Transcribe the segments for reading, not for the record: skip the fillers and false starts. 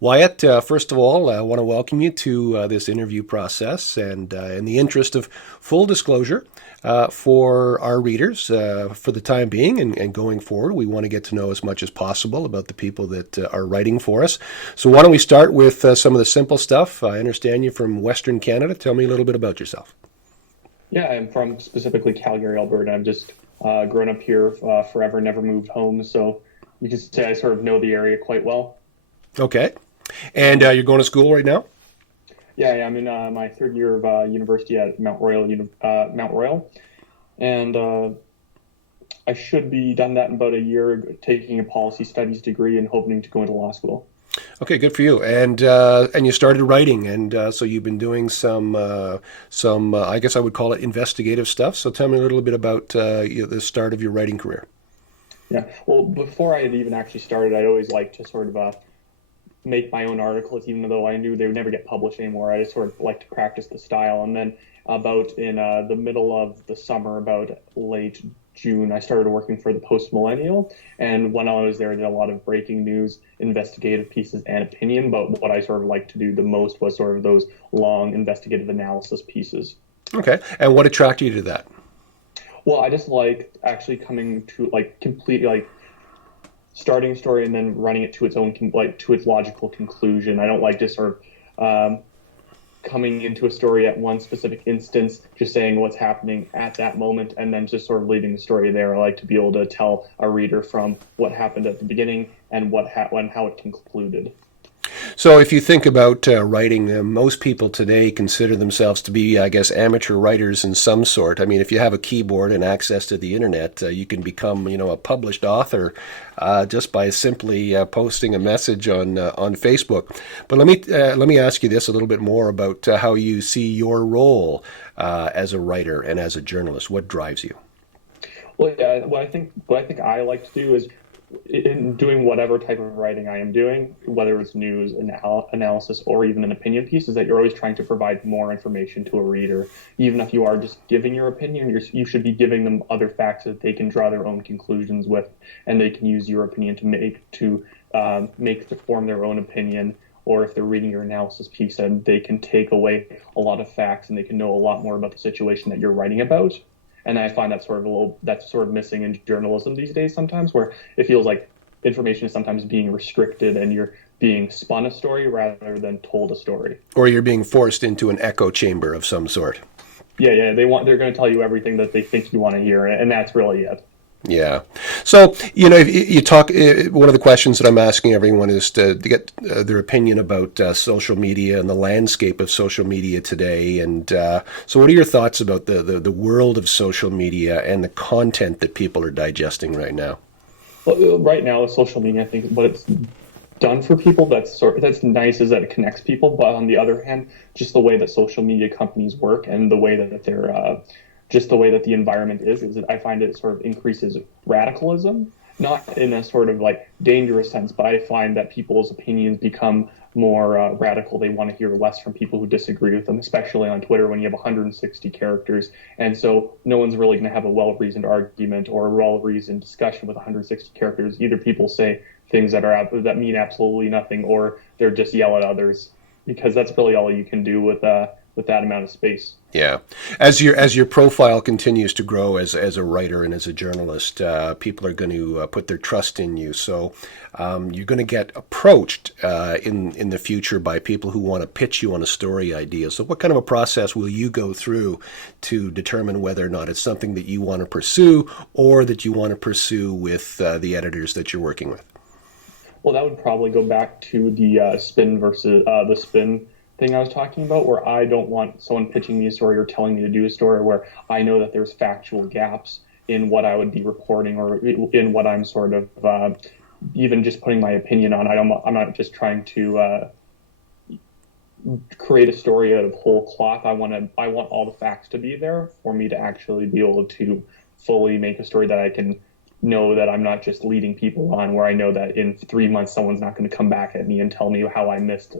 Wyatt, first of all, I want to welcome you to this interview process. And in the interest of full disclosure for our readers, for the time being and going forward, we want to get to know as much as possible about the people that are writing for us. So, why don't we start with some of the simple stuff? I understand you from Western Canada. Tell me a little bit about yourself. Yeah, I'm from specifically Calgary, Alberta. I've just grown up here forever, never moved home. So you could say I sort of know the area quite well. Okay. And you're going to school right now? Yeah, I'm in my third year of university at Mount Royal, and I should be done that in about a year, taking a policy studies degree and hoping to go into law school. Okay, good for you. And you started writing, and so you've been doing some I guess I would call it investigative stuff. So tell me a little bit about the start of your writing career. Yeah, well, before I had even actually started, I always liked to sort of make my own articles, even though I knew they would never get published anymore. I just sort of like to practice the style. And then about in the middle of the summer, about late June, I started working for the Post Millennial. And when I was there, I did a lot of breaking news, investigative pieces, and opinion. But what I sort of liked to do the most was sort of those long investigative analysis pieces. Okay, and what attracted you to that? Well, I just like actually coming to like completely like starting a story and then running it to its own like to its logical conclusion. I don't like just sort of coming into a story at one specific instance, just saying what's happening at that moment, and then just sort of leaving the story there. I like to be able to tell a reader from what happened at the beginning and and how it concluded. So, if you think about writing, most people today consider themselves to be, I guess, amateur writers in some sort. I mean, if you have a keyboard and access to the internet, you can become, a published author just by simply posting a message on Facebook. But let me ask you this a little bit more about how you see your role as a writer and as a journalist. What drives you? Well, yeah, what I think I like to do is in doing whatever type of writing I am doing, whether it's news, analysis, or even an opinion piece, is that you're always trying to provide more information to a reader. Even if you are just giving your opinion, you should be giving them other facts that they can draw their own conclusions with, and they can use your opinion to form their own opinion. Or if they're reading your analysis piece, and they can take away a lot of facts and they can know a lot more about the situation that you're writing about. And I find that that's sort of missing in journalism these days sometimes, where it feels like information is sometimes being restricted and you're being spun a story rather than told a story. Or you're being forced into an echo chamber of some sort. Yeah, they're going to tell you everything that they think you want to hear, and that's really it. Yeah. So, if you talk, one of the questions that I'm asking everyone is to get their opinion about social media and the landscape of social media today. And so what are your thoughts about the world of social media and the content that people are digesting right now? Well, right now with social media, I think what it's done for people that's nice is that it connects people. But on the other hand, just the way that social media companies work and the way that they're just the way that the environment is that I find it sort of increases radicalism, not in a sort of like dangerous sense, but I find that people's opinions become more radical. They want to hear less from people who disagree with them, especially on Twitter when you have 160 characters. And so no one's really going to have a well-reasoned argument or a well-reasoned discussion with 160 characters. Either people say things that mean absolutely nothing, or they're just yell at others, because that's really all you can do with that amount of space. Yeah, as your profile continues to grow as a writer and as a journalist, people are going to put their trust in you. So you're going to get approached in the future by people who want to pitch you on a story idea. So what kind of a process will you go through to determine whether or not it's something that you want to pursue or that you want to pursue with the editors that you're working with? Well, that would probably go back to the spin versus the spin thing I was talking about, where I don't want someone pitching me a story or telling me to do a story where I know that there's factual gaps in what I would be reporting or in what I'm sort of even just putting my opinion on. I'm not just trying to create a story out of whole cloth. I want all the facts to be there for me to actually be able to fully make a story that I can know that I'm not just leading people on, where I know that in 3 months someone's not going to come back at me and tell me how I missed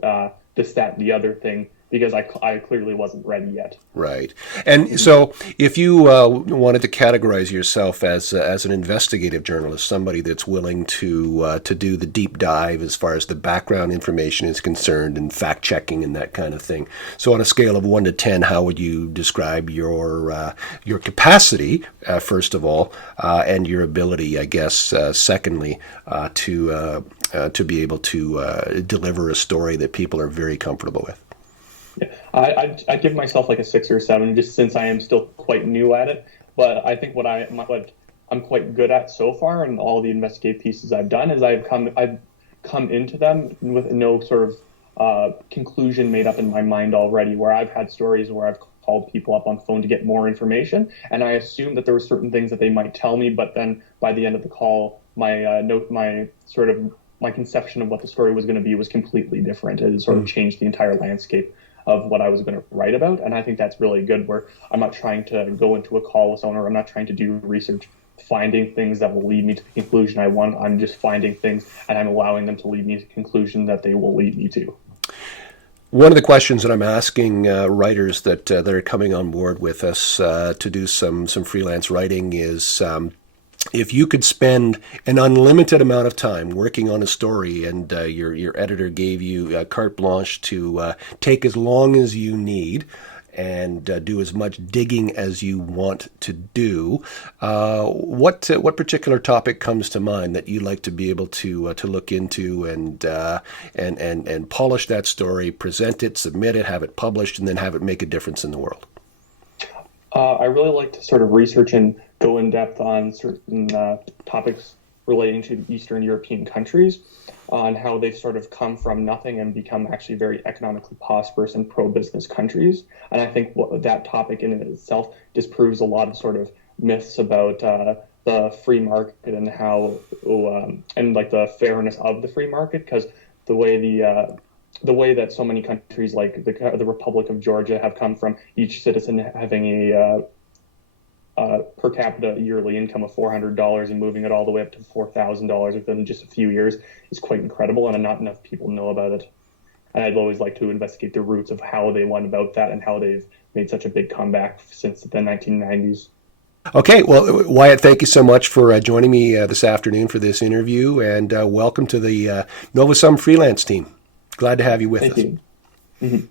this, that, and the other thing because I clearly wasn't ready yet. Right. And so if you wanted to categorize yourself as an investigative journalist, somebody that's willing to do the deep dive as far as the background information is concerned and fact checking and that kind of thing. So on a scale of 1 to 10, how would you describe your capacity, first of all, and your ability, I guess, secondly, to be able to deliver a story that people are very comfortable with? Yeah, I give myself like a 6 or 7, just since I am still quite new at it. But I think what I'm quite good at so far, and all the investigative pieces I've done, is I've come into them with no sort of conclusion made up in my mind already. Where I've had stories where I've called people up on phone to get more information, and I assumed that there were certain things that they might tell me, but then by the end of the call, my conception of what the story was going to be was completely different. It sort of changed the entire landscape of what I was going to write about. And I think that's really good, where I'm not trying to go into a call with someone, or I'm not trying to do research, finding things that will lead me to the conclusion I want. I'm just finding things and I'm allowing them to lead me to the conclusion that they will lead me to. One of the questions that I'm asking writers that are coming on board with us to do some freelance writing is, if you could spend an unlimited amount of time working on a story, and your editor gave you carte blanche to take as long as you need and do as much digging as you want to do, what particular topic comes to mind that you'd like to be able to look into and polish that story, present it, submit it, have it published, and then have it make a difference in the world? I really like to sort of research and go in depth on certain topics relating to Eastern European countries, on how they've sort of come from nothing and become actually very economically prosperous and pro-business countries. And I think that topic in itself disproves a lot of sort of myths about the free market and how and like the fairness of the free market, because the way that so many countries like the Republic of Georgia have come from each citizen having a per capita yearly income of $400 and moving it all the way up to $4,000 within just a few years is quite incredible, and not enough people know about it. And I'd always like to investigate the roots of how they went about that and how they've made such a big comeback since the 1990s. Okay, well, Wyatt, thank you so much for joining me this afternoon for this interview, and welcome to the NOVASoMe freelance team. Glad to have you with us. Thank you. Mm-hmm.